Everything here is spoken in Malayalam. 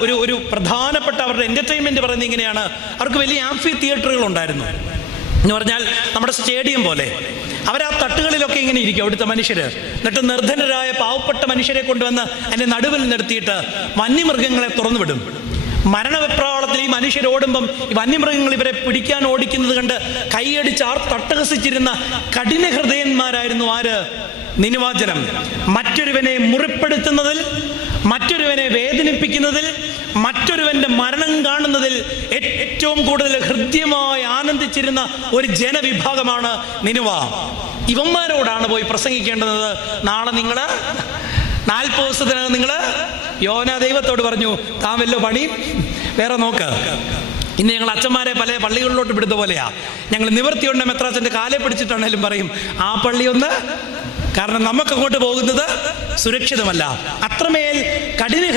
ഒരു ഒരു പ്രധാനപ്പെട്ട അവരുടെ എന്റർടൈൻമെന്റ് പറയുന്നത് ഇങ്ങനെയാണ്. അവർക്ക് വലിയ ആംഫി തിയേറ്ററുകൾ ഉണ്ടായിരുന്നു. എന്ന് പറഞ്ഞാൽ നമ്മുടെ സ്റ്റേഡിയം പോലെ. അവർ ആ തട്ടുകളിലൊക്കെ ഇങ്ങനെ ഇരിക്കും അവിടുത്തെ മനുഷ്യർ എന്നിട്ട് നിർധനരായ പാവപ്പെട്ട മനുഷ്യരെ കൊണ്ടുവന്ന് അതിന്റെ നടുവിൽ നിർത്തിയിട്ട് വന്യമൃഗങ്ങളെ തുറന്നു വിടും മരണവെപ്രാളത്തിൽ ഈ മനുഷ്യരോടുമ്പം ഈ വന്യമൃഗങ്ങൾ ഇവരെ പിടിക്കാൻ ഓടിക്കുന്നത് കണ്ട് കൈയടിച്ച് ആർ തട്ടഹസിച്ചിരുന്ന കഠിന ഹൃദയന്മാരായിരുന്നു ആര്? നിനുവാചനം. മറ്റൊരുവനെ മുറിപ്പെടുത്തുന്നതിൽ മറ്റൊരുവനെ വേദനിപ്പിക്കുന്നതിൽ മറ്റൊരുവന്റെ മരണം കാണുന്നതിൽ ഏറ്റവും കൂടുതൽ ഹൃദ്യമായി ആനന്ദിച്ചിരുന്ന ഒരു ജനവിഭാഗമാണ് നിനുവ. ഇവന്മാരോടാണ് പോയി പ്രസംഗിക്കേണ്ടത്. നാളെ നിങ്ങൾ നാൽപ്പത് ദിവസത്തിനകം നിങ്ങൾ യോന ദൈവത്തോട് പറഞ്ഞു താൻ വല്ലോ പണി? വേറെ നോക്ക്. ഇന്ന് ഞങ്ങൾ അച്ഛന്മാരെ പല പള്ളികളിലോട്ട് വിടുന്ന പോലെയാ. ഞങ്ങൾ നിവൃത്തിയുണ്ട് മെത്രാച്ചന്റെ കാലെ പിടിച്ചിട്ടാണേലും പറയും ആ പള്ളി ഒന്ന് കാരണം നമുക്ക് അങ്ങോട്ട് പോകുന്നത് സുരക്ഷിതമല്ല. അത്രമേൽ കഠിന